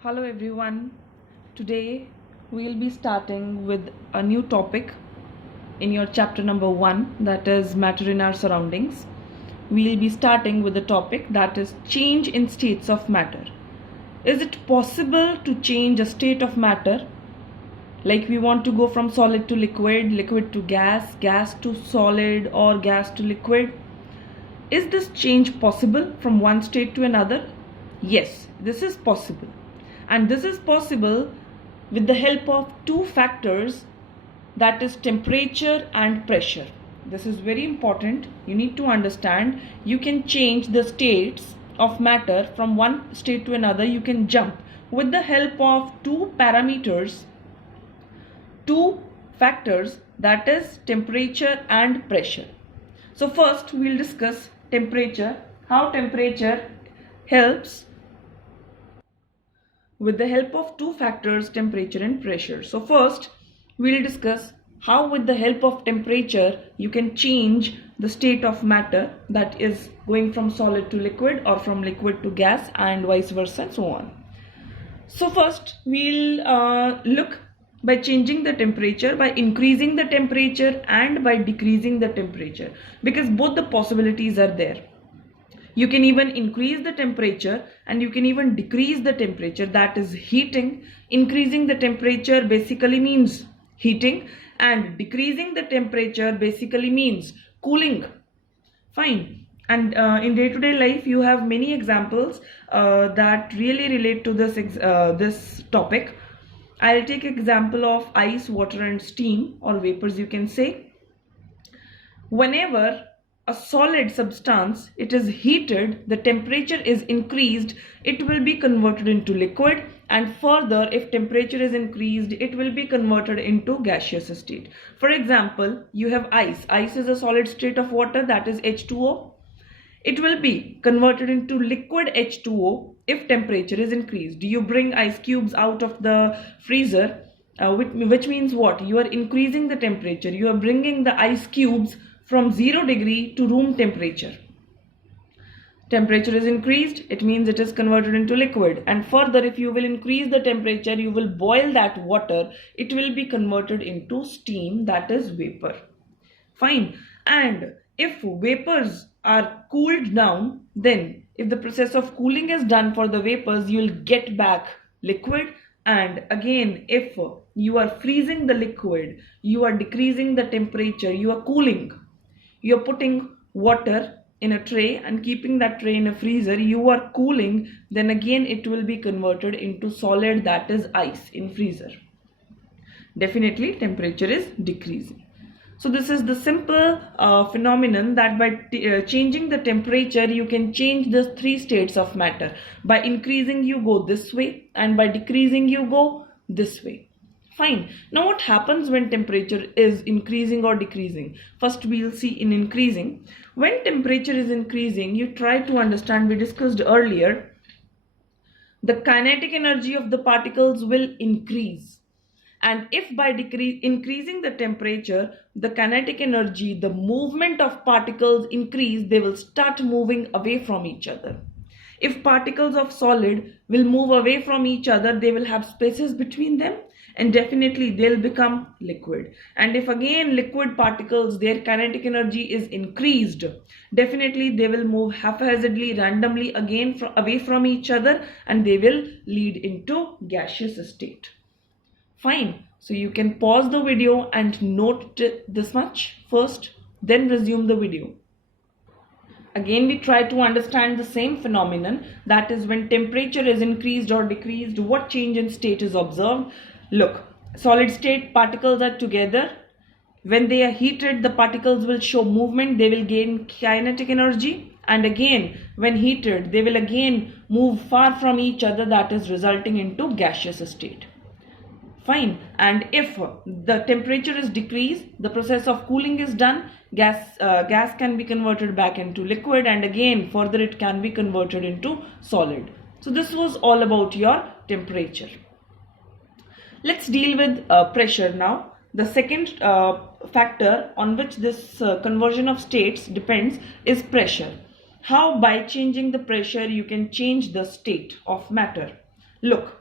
Hello everyone. Today we'll be starting with a new topic in your chapter number 1, that is matter in our surroundings. We'll be starting with the topic that is change in states of matter. Is it possible to change a state of matter? Like we want to go from solid to liquid, liquid to gas, gas to solid, or gas to liquid. Is this change possible from one state to another? Yes, this is possible. And this is possible with the help of two factors, that is temperature and pressure. This is very important. You need to understand you can change the states of matter from one state to another. You can jump with the help of two parameters, two factors, that is temperature and pressure. So first we'll discuss temperature, how temperature helps with the help of two factors, temperature and pressure. So first we'll discuss how with the help of temperature you can change the state of matter, that is going from solid to liquid or from liquid to gas and vice versa and so on. So first we'll look by changing the temperature, by increasing the temperature and by decreasing the temperature, because both the possibilities are there. You can even increase the temperature and you can even decrease the temperature, that is heating. Increasing the temperature basically means heating, and decreasing the temperature basically means cooling. Fine. And in day-to-day life you have many examples that really relate to this topic. I'll take example of ice, water and steam, or vapors you can say. Whenever a solid substance it is heated, the temperature is increased, it will be converted into liquid, and further if temperature is increased it will be converted into gaseous state. For example, you have ice. Ice is a solid state of water, that is H2O. It will be converted into liquid H2O if temperature is increased. You bring ice cubes out of the freezer, which means what? You are increasing the temperature. You are bringing the ice cubes from 0 degree to room temperature. Temperature is increased, it means it is converted into liquid, and further if you will increase the temperature, you will boil that water, it will be converted into steam, that is vapor. Fine. And if vapors are cooled down, then if the process of cooling is done for the vapors, you will get back liquid. And again, if you are freezing the liquid, you are decreasing the temperature, you are cooling. You are putting water in a tray and keeping that tray in a freezer, you are cooling, then again it will be converted into solid, that is ice in freezer. Definitely temperature is decreasing. So this is the simple phenomenon that by changing the temperature you can change the three states of matter. By increasing you go this way, and by decreasing you go this way. Fine. Now what happens when temperature is increasing or decreasing? First we'll see in increasing. When temperature is increasing, you try to understand, we discussed earlier, the kinetic energy of the particles will increase. And if by increasing the temperature, the kinetic energy, the movement of particles increase, they will start moving away from each other. If particles of solid will move away from each other, they will have spaces between them, and definitely they'll become liquid. And if again liquid particles, their kinetic energy is increased, definitely they will move haphazardly, randomly again away from each other, and they will lead into gaseous state. Fine. So you can pause the video and note this much first, then resume the video. Again we try to understand the same phenomenon, that is when temperature is increased or decreased, what change in state is observed. Look, solid state particles are together. When they are heated, the particles will show movement, they will gain kinetic energy, and again when heated they will again move far from each other, that is resulting into gaseous state. Fine. And if the temperature is decreased, the process of cooling is done, gas can be converted back into liquid, and again further it can be converted into solid. So this was all about your temperature. Let's deal with pressure now. The second factor on which this conversion of states depends is pressure. How by changing the pressure you can change the state of matter. Look,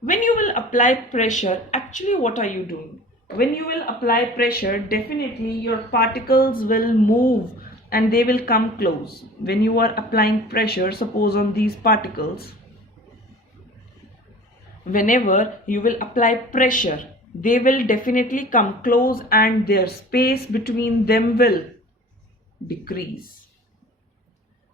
When you will apply pressure, actually what are you doing? When you will apply pressure, definitely your particles will move and they will come close. When you are applying pressure, suppose on these particles, whenever you will apply pressure, they will definitely come close and their space between them will decrease.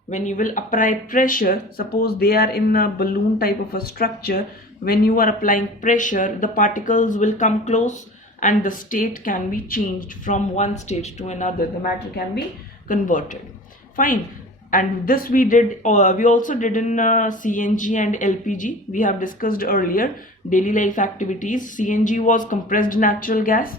When you will apply pressure, suppose they are in a balloon type of a structure, when you are applying pressure, the particles will come close and the state can be changed from one state to another. The matter can be converted. Fine. And this we did, we also did in CNG and LPG. We have discussed earlier daily life activities. CNG was compressed natural gas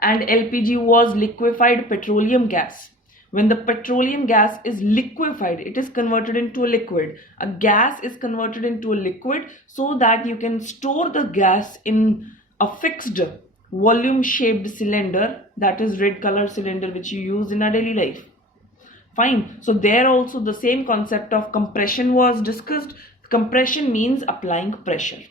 and LPG was liquefied petroleum gas. When the petroleum gas is liquefied, it is converted into a liquid. A gas is converted into a liquid so that you can store the gas in a fixed volume shaped cylinder, that is red color cylinder which you use in a daily life. Fine. So there also the same concept of compression was discussed. Compression means applying pressure.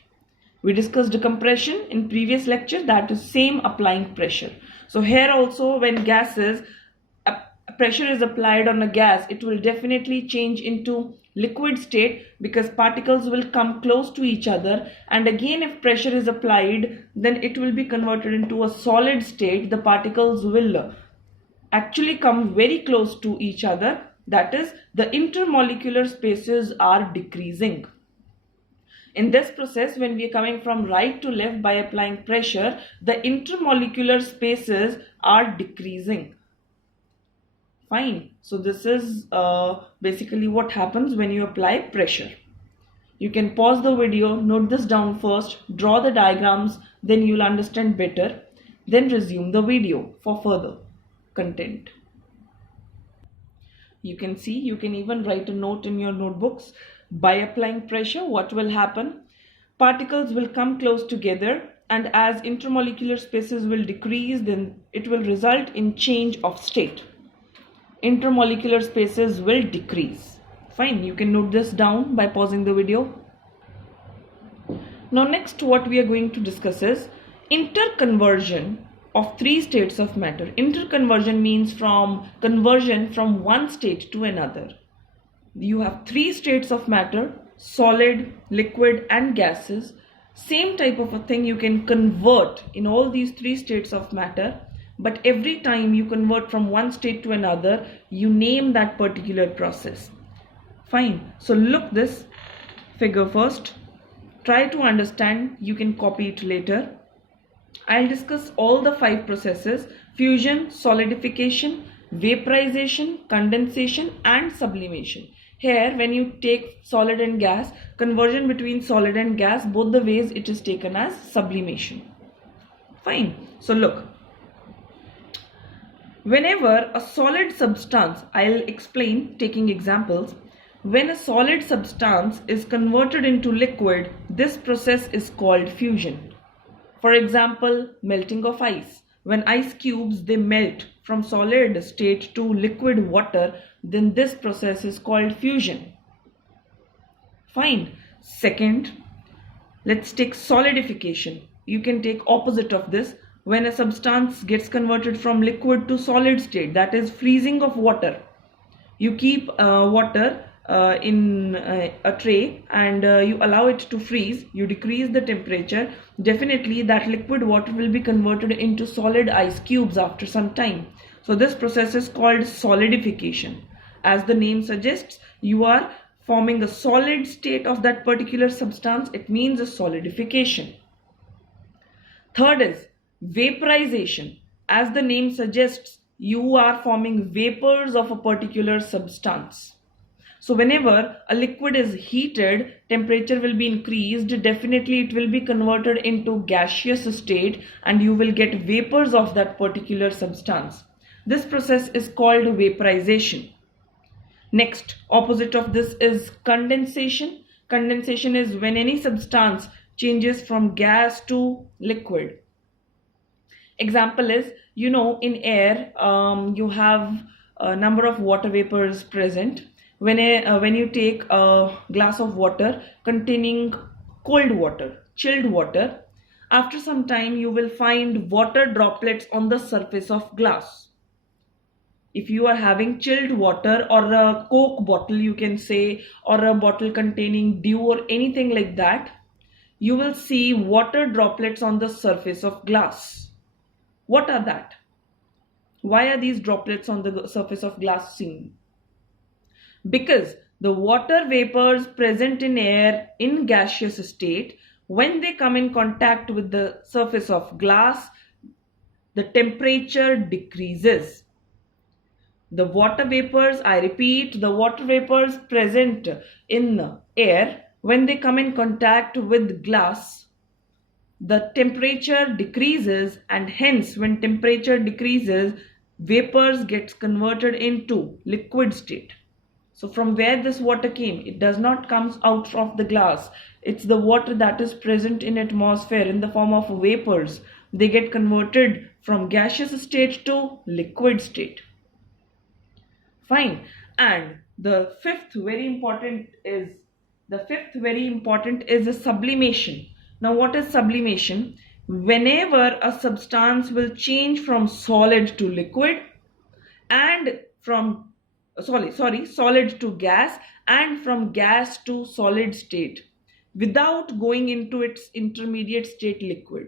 We discussed compression in previous lecture, that is same applying pressure. So here also when gases, pressure is applied on a gas, it will definitely change into liquid state because particles will come close to each other, and again if pressure is applied, then it will be converted into a solid state. The particles will actually come very close to each other, that is the intermolecular spaces are decreasing. In this process, when we are coming from right to left by applying pressure, the intermolecular spaces are decreasing. Fine. So this is basically what happens when you apply pressure. You can pause the video, note this down first, draw the diagrams, then you'll understand better. Then resume the video for further content. You can see, you can even write a note in your notebooks. By applying pressure, what will happen? Particles will come close together, and as intermolecular spaces will decrease, then it will result in change of state. Intermolecular spaces will decrease. Fine, you can note this down by pausing the video. Now next what we are going to discuss is interconversion of three states of matter. Interconversion means conversion from one state to another. You have three states of matter: solid, liquid and gases. Same type of a thing you can convert in all these three states of matter, but every time you convert from one state to another, you name that particular process. Fine. So look this figure first. Try to understand. You can copy it later. I'll discuss all the 5 processes: fusion, solidification, vaporization, condensation and sublimation. Here when you take solid and gas, conversion between solid and gas, both the ways it is taken as sublimation. Fine. So look, whenever a solid substance, I'll explain taking examples. When a solid substance is converted into liquid, this process is called fusion. For example, melting of ice. When ice cubes, they melt from solid state to liquid water, then this process is called fusion. Fine. Second, let's take solidification. You can take opposite of this. When a substance gets converted from liquid to solid state, that is freezing of water. You keep water in a tray and you allow it to freeze, you decrease the temperature, definitely that liquid water will be converted into solid ice cubes after some time. So this process is called solidification. As the name suggests, you are forming a solid state of that particular substance. It means a solidification. Third is vaporization. As the name suggests, you are forming vapors of a particular substance. So whenever a liquid is heated, temperature will be increased, definitely it will be converted into gaseous state and you will get vapors of that particular substance. This process is called vaporization. Next, opposite of this is condensation. Condensation is when any substance changes from gas to liquid. Example is, in air, you have a number of water vapors present. When you take a glass of water containing cold water, chilled water, after some time you will find water droplets on the surface of glass. If you are having chilled water or a Coke bottle, you can say, or a bottle containing dew or anything like that, you will see water droplets on the surface of glass. What are that? Why are these droplets on the surface of glass seen? Because the water vapors present in air in gaseous state, when they come in contact with the surface of glass, the temperature decreases. The water vapors, I repeat, the water vapors present in air, when they come in contact with glass, the temperature decreases, and hence when temperature decreases, vapors gets converted into liquid state. So from where this water came, it does not come out of the glass. It's the water that is present in atmosphere in the form of vapors. They get converted from gaseous state to liquid state. Fine. And the fifth very important is the sublimation. Now what is sublimation? Whenever a substance will change from solid to liquid and from solid to gas and from gas to solid state without going into its intermediate state liquid.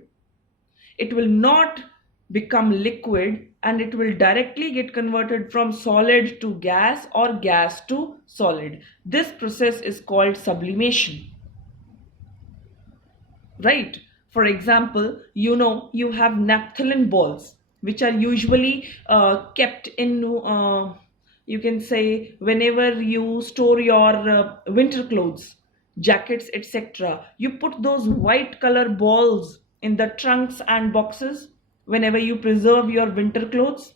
It will not become liquid and it will directly get converted from solid to gas or gas to solid. This process is called sublimation. Right? For example, you have naphthalene balls which are usually kept in, you can say, whenever you store your winter clothes, jackets, etc. You put those white color balls in the trunks and boxes whenever you preserve your winter clothes.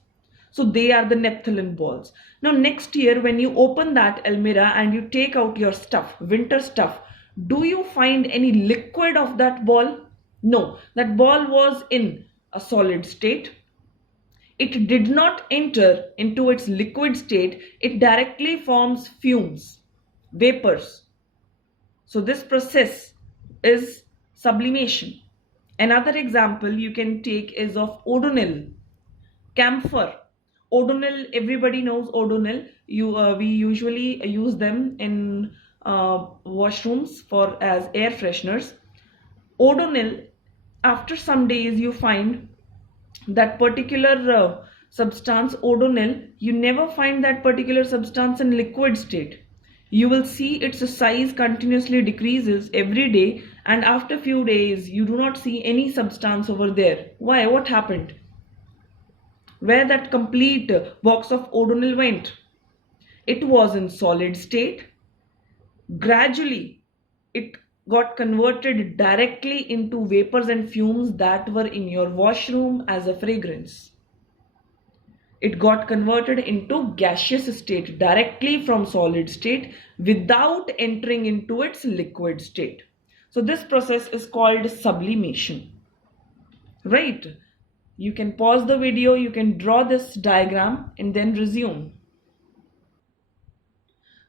So they are the naphthalene balls. Now next year when you open that almirah and you take out your stuff, winter stuff, do you find any liquid of that ball? No, that ball was in a solid state. It did not enter into its liquid state. It directly forms fumes, vapors. So this process is sublimation. Another example you can take is of Odonil, camphor. Odonil, everybody knows Odonil. We usually use them in washrooms as air fresheners. Odonil, after some days you find that particular substance, Odonil, you never find that particular substance in liquid state. You will see its size continuously decreases every day, and after few days you do not see any substance over there. Why? What happened? Where that complete box of Odonil went? It was in solid state. Gradually it got converted directly into vapors and fumes that were in your washroom as a fragrance. It got converted into gaseous state directly from solid state without entering into its liquid state. So this process is called sublimation. Right? You can pause the video, you can draw this diagram and then resume.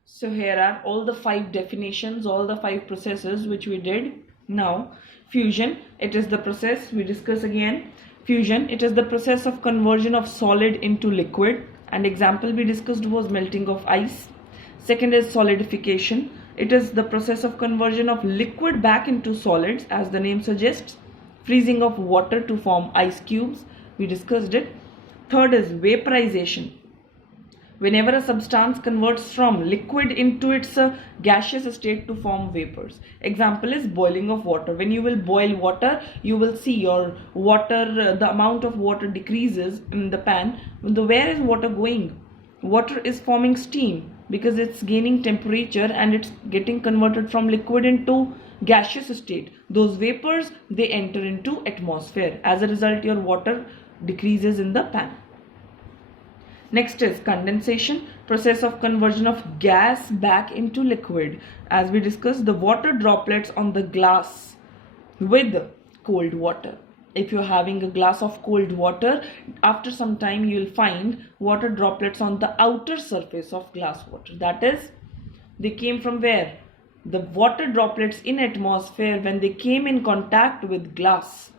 So here are all the 5 definitions, all the 5 processes which we did. Now, fusion, it is the process we discuss again. Fusion, it is the process of conversion of solid into liquid, and example we discussed was melting of ice. Second is solidification. It is the process of conversion of liquid back into solids, as the name suggests. Freezing of water to form ice cubes, we discussed it. Third is vaporization. Whenever a substance converts from liquid into its gaseous state to form vapors. Example is boiling of water. When you will boil water, you will see your water, the amount of water decreases in the pan. Where is water going? Water is forming steam because it's gaining temperature and it's getting converted from liquid into gaseous state. Those vapors, they enter into atmosphere. As a result, your water decreases in the pan. Next is condensation, process of conversion of gas back into liquid. As we discussed, the water droplets on the glass with cold water. If you're having a glass of cold water, after some time you will find water droplets on the outer surface of glass water. That is, they came from where? the water droplets in atmosphere, when they came in contact with glass,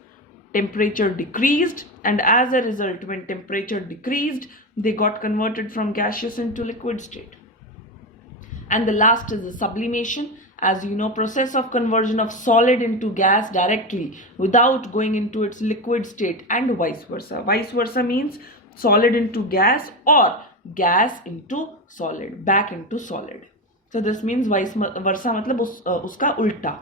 temperature decreased, and as a result, when temperature decreased, they got converted from gaseous into liquid state. And the last is the sublimation. As you know, process of conversion of solid into gas directly without going into its liquid state, and vice versa. Vice versa means solid into gas or gas into solid, back into solid. So this means vice versa matlab uska ulta.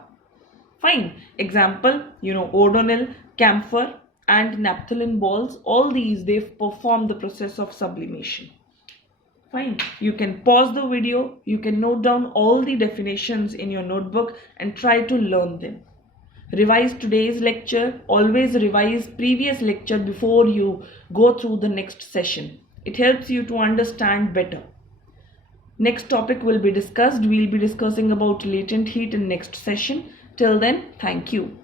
Fine. Example, O'Donnell, camphor and naphthalene balls, all these, they perform the process of sublimation. Fine. You can pause the video, you can note down all the definitions in your notebook and try to learn them. Revise today's lecture. Always revise previous lecture before you go through the next session. It helps you to understand better. Next topic will be discussed. We'll be discussing about latent heat in next session. Till then, thank you.